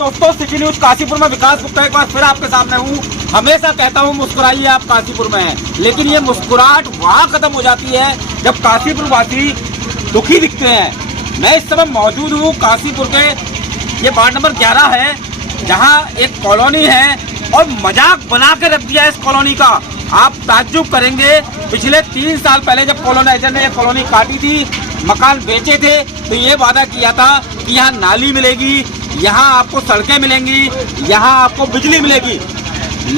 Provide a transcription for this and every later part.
दोस्तों, city news Kashipur में विकास गुप्ता एक बार फिर आपके सामने हूँ। हमेशा कहता हूँ मुस्कुराइए, आप काशीपुर में हैं, लेकिन ये मुस्कुराहट वहाँ खत्म हो जाती है जब काशीपुर वासी दुखी दिखते हैं। मैं इस समय मौजूद हूँ काशीपुर के, ये वार्ड नंबर 11 है, जहाँ एक कॉलोनी है और मजाक बना के रख दिया है इस कॉलोनी का। आप ताज्जुब करेंगे, पिछले 3 साल पहले जब कॉलोनाइजर ने ये कॉलोनी काटी थी, मकान बेचे थे, तो ये वादा किया था कि यहाँ नाली मिलेगी, यहाँ आपको सड़कें मिलेंगी, यहाँ आपको बिजली मिलेगी।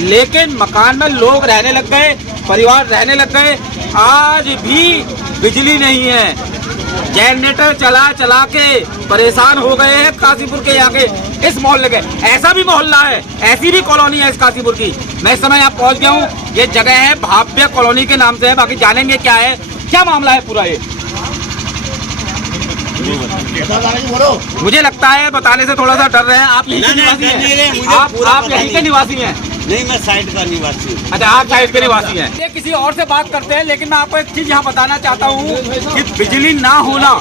लेकिन मकान में लोग रहने लग गए, परिवार रहने लग गए, आज भी बिजली नहीं है। जनरेटर चला चला के परेशान हो गए हैं काशीपुर के यहाँ के इस मोहल्ले के। ऐसा भी मोहल्ला है, ऐसी भी कॉलोनी है इस काशीपुर की। मैं इस समय यहाँ पहुँच गया हूँ। ये जगह है भाव्य कॉलोनी के नाम से है। बाकी जानेंगे क्या है, क्या मामला है पूरा। ये मुझे लगता है बताने से थोड़ा सा डर रहे हैं। आप यहीं के निवासी हैं? आप यहीं के निवासी हैं? नहीं, मैं साइड का निवासी हूँ। अच्छा, आप साइड के निवासी हैं। ये किसी और से बात करते हैं, लेकिन मैं आपको एक चीज यहाँ बताना चाहता हूँ कि बिजली ना होना,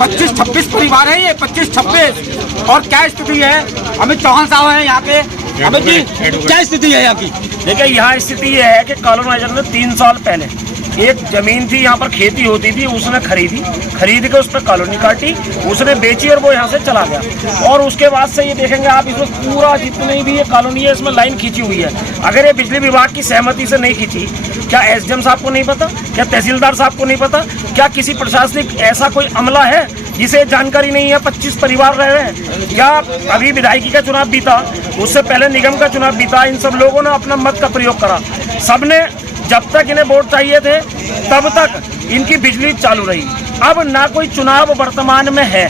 25-26 परिवार है ये, 25-26। और क्या स्थिति है, अमित चौहान साहब हैं यहाँ के। अमित जी, क्या स्थिति है यहाँ की? देखिए, यहाँ स्थिति ये है कि कॉलोनाइजर ने 3 साल पहले एक जमीन थी, यहाँ पर खेती होती थी, उसने खरीद के उस पर कॉलोनी काटी, उसने बेची और वो यहाँ से चला गया। और उसके बाद से ये देखेंगे आप, इसमें पूरा जितनी भी ये कॉलोनी है, इसमें लाइन खींची हुई है। अगर ये बिजली विभाग की सहमति से नहीं खींची, क्या एसडीएम साहब को नहीं पता, क्या तहसीलदार साहब को नहीं पता, क्या किसी प्रशासनिक ऐसा कोई अमला है जिसे जानकारी नहीं है? 25 परिवार रह रहे हैं। क्या अभी विधायकी का चुनाव बीता, उससे पहले निगम का चुनाव बीता, इन सब लोगों ने अपना मत का प्रयोग करा। सबने जब तक इन्हें वोट चाहिए थे तब तक इनकी बिजली चालू रही। अब ना कोई चुनाव वर्तमान में है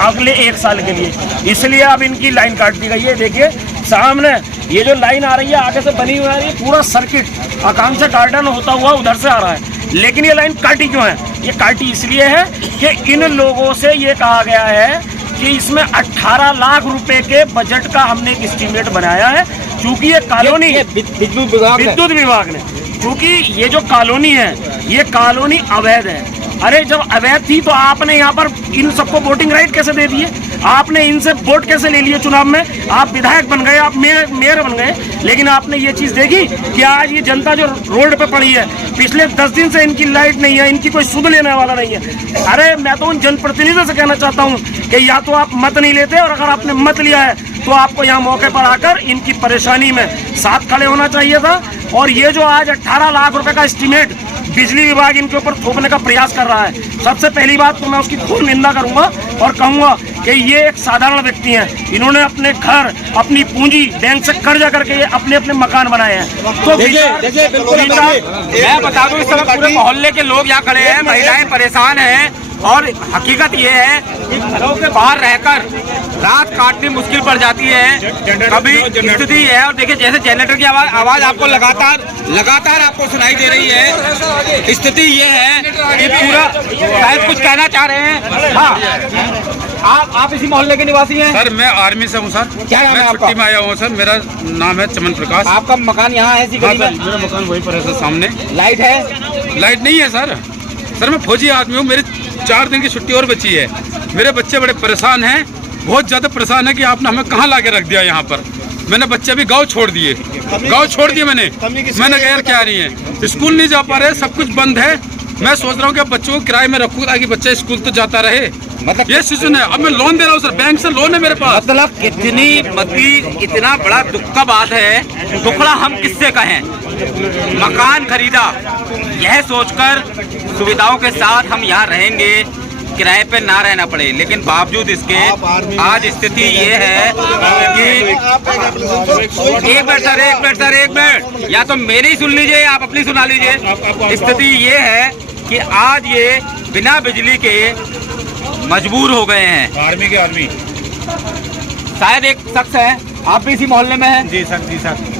अगले 1 साल के लिए, इसलिए अब इनकी लाइन काट दी गई है। देखिए सामने ये जो लाइन आ रही है, आगे से बनी हुई है, पूरा सर्किट आकांक्षा गार्डन होता हुआ उधर से आ रहा है। लेकिन ये लाइन काटी क्यों है? ये काटी इसलिए है कि इन लोगों से ये कहा गया है कि इसमें 18 लाख रुपए के बजट का हमने एक एस्टीमेट बनाया है। चूंकि ये कॉलोनी विद्युत विभाग ने, क्योंकि ये जो कॉलोनी है, ये कॉलोनी अवैध है। अरे जब अवैध थी तो आपने यहाँ पर इन सबको वोटिंग राइट कैसे दे दिए? आपने इनसे वोट कैसे ले लिए चुनाव में? आप विधायक बन गए, आप मेयर बन गए, लेकिन आपने ये चीज़ देखी कि आज ये जनता जो रोड पे पड़ी है, पिछले 10 दिन से इनकी लाइट नहीं है, इनकी कोई सुध लेने वाला नहीं है। अरे मैं तो उन जनप्रतिनिधियों से कहना चाहता हूँ कि या तो आप मत नहीं लेते, और अगर आपने मत लिया है तो आपको यहाँ मौके पर आकर इनकी परेशानी में साथ खड़े होना चाहिए था। और ये जो आज 18 लाख रुपए का एस्टीमेट बिजली विभाग इनके ऊपर थोपने का प्रयास कर रहा है, सबसे पहली बात तो मैं उसकी खूब निंदा करूंगा और कहूंगा कि ये एक साधारण व्यक्ति हैं। इन्होंने अपने घर, अपनी पूंजी बैंक से कर्जा करके ये अपने अपने मकान बनाए हैं। तो देखिए बिल्कुल मैं बता दूं, इस समय पूरे मोहल्ले के लोग यहाँ खड़े हैं, महिलाएं परेशान हैं। और हकीकत ये है कि घरों के बाहर रहकर रात काटनी मुश्किल पड़ जाती है, कभी स्थिति है। और देखिए जैसे जनरेटर की आवाज आपको लगातार आपको सुनाई दे रही है। स्थिति ये है कि पूरा, शायद कुछ कहना चाह रहे हैं। हाँ, आप इसी मोहल्ले के निवासी हैं? सर मैं आर्मी से हूँ सर। क्या नाम है आपका? छुट्टी में आया हूँ सर। मेरा नाम है चमन प्रकाश। आपका मकान यहाँ है? मेरा मकान वहीं पर है सर, सामने। लाइट है? लाइट नहीं है सर। सर मैं फौजी आदमी हूँ, मेरी 4 दिन की छुट्टी और बची है। मेरे बच्चे बड़े परेशान हैं, बहुत ज़्यादा परेशान है कि आपने हमें कहाँ ला के रख दिया यहाँ पर। मैंने बच्चे भी गांव छोड़ दिए मैंने कहा यार क्या नहीं है, स्कूल नहीं जा पा रहे, सब कुछ बंद है। मैं सोच रहा हूँ कि अब बच्चों को किराए में रखूँ ताकि बच्चा स्कूल तो जाता रहे। मतलब ये सिचुएशन है। अब मैं लोन दे रहा हूँ सर, बैंक से लोन है मेरे पास। मतलब इतना बड़ा दुख का बात है। दुखड़ा हम किससे कहें? मकान खरीदा, यह सोचकर सुविधाओं के साथ हम यहाँ रहेंगे, किराए पे ना रहना पड़े, लेकिन बावजूद इसके आज स्थिति ये है कि एक मिनट, या तो मेरी सुन लीजिए या आप अपनी सुना लीजिए। स्थिति ये है कि आज ये बिना बिजली के मजबूर हो गए हैं। आर्मी शायद एक शख्स है, आप भी इसी मोहल्ले में हैं? जी सर।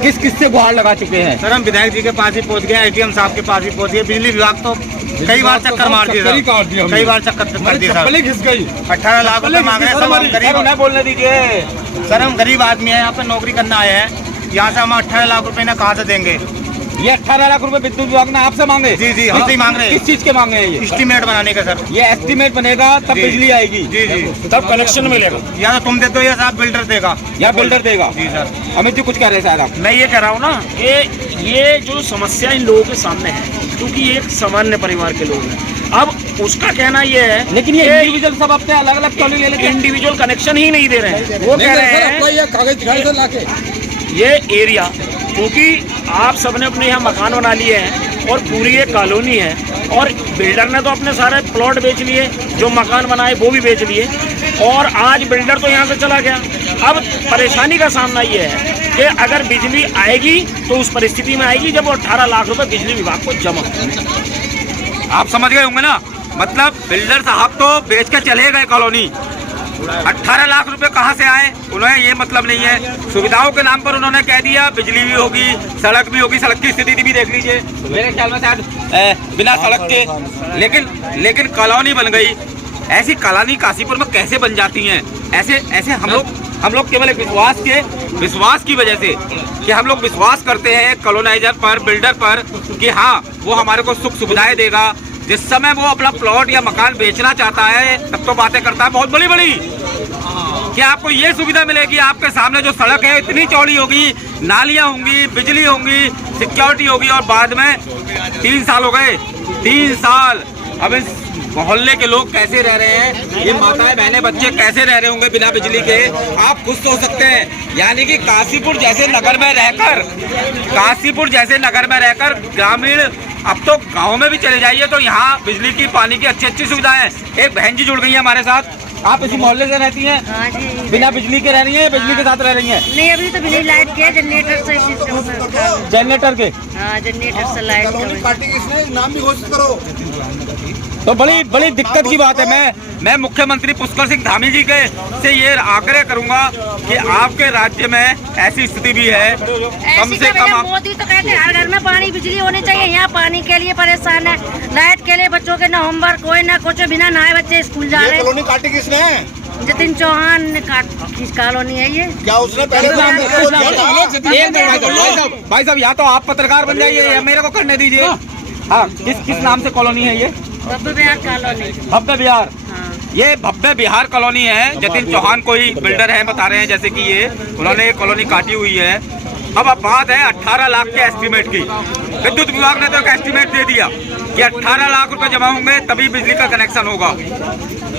किस से गुहार लगा चुके हैं? सर हम विधायक जी के पास ही पहुंच गए, एटीएम साहब के पास ही पहुंच गए। बिजली विभाग तो कई बार चक्कर मार दिए, कई बार चक्कर कर दिए सर। घिस गई। 18 लाख रुपए मांग रहे हैं सर। हम गरीब, उन्हें बोलने दीजिए सर हम गरीब आदमी हैं, यहाँ पे नौकरी करना आए हैं। यहाँ से हम 18 लाख रुपए ना कहाँ से देंगे? ये 18 लाख रुपए विद्युत विभाग ने आपसे मांगे? जी जी, हमसे ही मांग रहे हैं। किस चीज के मांगे हैं ये? एस्टीमेट बनाने का सर। ये एस्टीमेट बनेगा तब जी। बिजली आएगी? जी जी, तब कनेक्शन मिलेगा। या तो तुम देते हो या साहब बिल्डर देगा। या बिल्डर देगा? जी सर। अमित जी कुछ कह रहे हैं शायद आप? मैं ये कह रहा हूँ ना कि ये जो समस्या इन लोगों के सामने है, क्योंकि ये एक सामान्य परिवार के लोग हैं, अब उसका कहना ये है लेकिन ये इंडिविजुअल सब अपने अलग अलग क्यों नहीं ले लेते? इंडिविजुअल कनेक्शन ही नहीं दे रहे हैं। वो कह रहे हैं कागज दिखाई सर लाके। ये एरिया, क्योंकि आप सबने अपने यहाँ मकान बना लिए हैं और पूरी एक कॉलोनी है, और बिल्डर ने तो अपने सारे प्लॉट बेच लिए, जो मकान बनाए वो भी बेच लिए, और आज बिल्डर तो यहाँ से चला गया। अब परेशानी का सामना ये है कि अगर बिजली आएगी तो उस परिस्थिति में आएगी जब वो 18 लाख रुपए बिजली विभाग को जमा होंगे। आप समझ गए होंगे ना, मतलब बिल्डर साहब तो बेच के चले गए कॉलोनी। 18 लाख रुपए कहाँ से आए उन्हें ये मतलब नहीं है। सुविधाओं के नाम पर उन्होंने कह दिया बिजली भी होगी, सड़क भी होगी। सड़क की स्थिति भी देख लीजिए, मेरे ख्याल में शायद बिना सड़क के, लेकिन कॉलोनी बन गई। ऐसी कॉलोनी काशीपुर में कैसे बन जाती हैं? ऐसे हम लोग केवल एक विश्वास की वजह से, कि हम लोग विश्वास करते हैं कॉलोनाइजर पर, बिल्डर पर, कि हाँ वो हमारे को सुख सुविधाएं देगा। जिस समय वो अपना प्लॉट या मकान बेचना चाहता है तब तो बातें करता है बहुत बड़ी बड़ी, कि आपको ये सुविधा मिलेगी, आपके सामने जो सड़क है इतनी चौड़ी होगी, नालियां होंगी, बिजली होंगी, सिक्योरिटी होगी, और बाद में 3 साल हो गए, 3 साल। अब इस मोहल्ले के लोग कैसे रह रहे हैं, ये माताएं बहनें बच्चे कैसे रह रहे होंगे बिना बिजली के, आप खुद सोच सकते हैं। यानी कि काशीपुर जैसे नगर में रहकर ग्रामीण, अब तो गांव में भी चले जाइए तो यहाँ बिजली की, पानी की अच्छी सुविधाएं हैं। एक बहन जी जुड़ गई है हमारे साथ। आप इसी मोहल्ले से रहती हैं? हाँ जी। बिना बिजली के रह रही हैं, बिजली के साथ रह रही हैं? नहीं, अभी तो बिजली लाइट के जनरेटर से सिस्टम से। जनरेटर के? हाँ, जनरेटर से लाइट नाम भी घोषित करो। तो बड़ी दिक्कत की बात है। मैं मुख्यमंत्री पुष्कर सिंह धामी जी के से ये आग्रह करूंगा कि आपके राज्य में ऐसी स्थिति भी है, कम से कम आप। मोदी तो कहते हैं हर घर में पानी बिजली होनी चाहिए। यहाँ पानी के लिए परेशान है, लाइट के लिए बच्चों के ना होमवर्क कोई ना कुछ, बिना नहाए बच्चे स्कूल जा रहे हैं। कॉलोनी काटी किसने? जतिन चौहान ने किस कॉलोनी है ये? क्या उसने पहले भाई साहब या तो आप पत्रकार बन जाइए या मेरे को करने दीजिए। हाँ, किस नाम से कॉलोनी है ये? भव्य बिहार कॉलोनी। भव्य बिहार? हाँ। ये भव्य बिहार कॉलोनी है। जतिन चौहान कोई बिल्डर है, बता रहे हैं जैसे कि ये उन्होंने कॉलोनी काटी हुई है। अब बात है 18 लाख के एस्टीमेट की। विद्युत विभाग ने तो एक एस्टीमेट दे दिया कि 18 लाख रुपए जमा होंगे तभी बिजली का कनेक्शन होगा।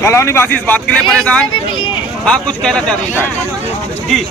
कॉलोनी वासी इस बात के लिए परेशान। आप कुछ कहना चाह रही हैं जी?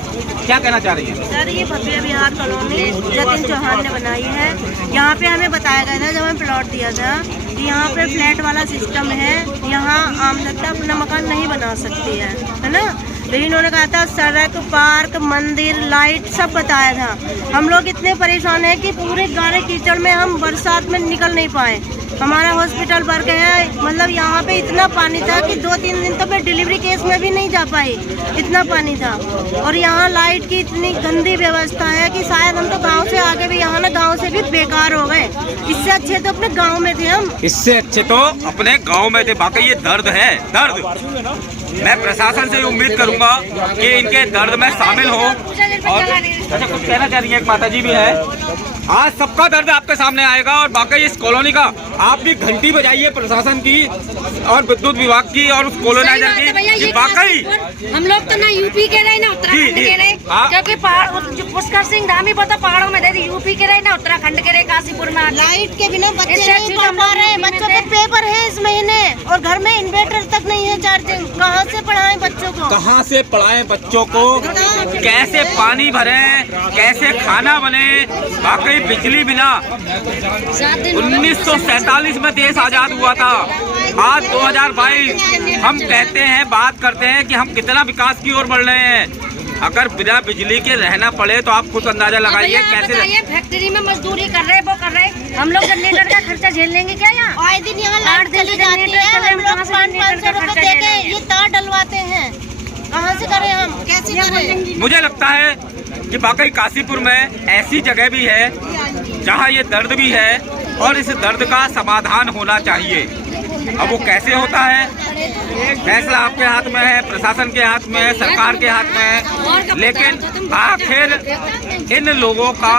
क्या कहना चाह रही हैं? सर, ये भव्य बिहार कॉलोनी जतिन चौहान ने बनाई है। यहाँ पे हमें बताया गया था जब हमें प्लॉट दिया था कि यहाँ पे फ्लैट वाला सिस्टम है, यहाँ आम जनता अपना मकान नहीं बना सकती है ना। लेकिन इन्होंने कहा था सड़क, पार्क, मंदिर, लाइट सब बताया था। हम लोग इतने परेशान हैं कि पूरे गाढ़े कीचड़ में हम बरसात में निकल नहीं पाए। हमारा हॉस्पिटल वर्क है, मतलब यहाँ पे इतना पानी था कि 2-3 दिन तो मैं डिलीवरी केस में भी नहीं जा पाई, इतना पानी था। और यहाँ लाइट की इतनी गंदी व्यवस्था है कि शायद हम तो गांव से आगे भी, यहाँ ना गांव से भी बेकार हो गए। इससे अच्छे तो अपने गांव में थे हम। इससे अच्छे तो अपने गांव में थे। बाकी ये दर्द है, दर्द। मैं प्रशासन से उम्मीद करूंगा कि इनके दर्द में शामिल हो। और अच्छा कुछ कहना चाह रही है, एक माता जी भी है। आज सबका दर्द आपके सामने आएगा। और बाकी इस कॉलोनी का आप भी घंटी बजाइए प्रशासन की और विद्युत विभाग की और उस कॉलोनाइजर की। वाकई हम लोग तो ना यूपी के रहे ना उत्तराखंड के रहे, क्योंकि पुष्कर सिंह धामी पता पहाड़ों में रहते, यूपी के रहे ना उत्तराखंड के रहे, काशीपुर में। लाइट के बिना बच्चे नहीं पढ़ पा रहे हैं, बच्चों के पेपर है इस महीने और घर में इन्वर्टर तक नहीं है चार्जिंग। कहाँ से पढ़ाएं बच्चों को? कहाँ से पढ़ाएं बच्चों को? कैसे पानी भरें, कैसे खाना बने? वाकई बिजली बिना 1947 में देश आजाद हुआ था, आज 2022। हम कहते हैं, बात करते हैं कि हम कितना विकास की ओर बढ़ रहे हैं। अगर बिना बिजली के रहना पड़े तो आप खुद अंदाजा लगाइए कैसे। फैक्ट्री में मजदूरी कर रहे, वो कर रहे, हम लोग जनरेटर का खर्चा झेल लेंगे क्या? यहाँ आए दिन यहाँ लाइट चली जाती है, हम लोग 500 रुपए देके ये तार डलवाते हैं। कहाँ से करें हम, कैसे करें? मुझे लगता है कि वाकई काशीपुर में ऐसी जगह भी है जहाँ ये दर्द भी है और इस दर्द का समाधान होना चाहिए। अब वो कैसे होता है, फैसला आपके हाथ में है, प्रशासन के हाथ में है, सरकार के हाथ में है। लेकिन आखिर इन लोगों का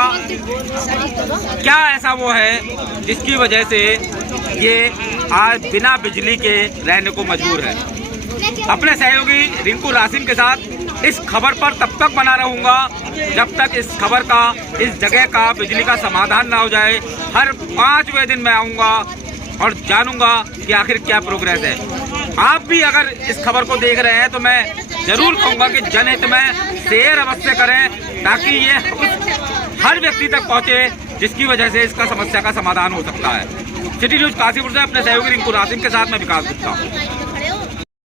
क्या ऐसा वो है जिसकी वजह से ये आज बिना बिजली के रहने को मजबूर है। अपने सहयोगी रिंकू रासिन के साथ इस खबर पर तब तक बना रहूंगा जब तक इस खबर का, इस जगह का बिजली का समाधान ना हो जाए। हर 5वें दिन मैं आऊंगा और जानूंगा कि आखिर क्या प्रोग्रेस है। आप भी अगर इस खबर को देख रहे हैं तो मैं जरूर कहूंगा कि जनहित में शेयर अवश्य करें ताकि ये हर व्यक्ति तक पहुंचे जिसकी वजह से इसका समस्या का समाधान हो सकता है। सिटी न्यूज काशीपुर से अपने सहयोगी रिंकू रासिन के साथ मैं विकास गुप्ता।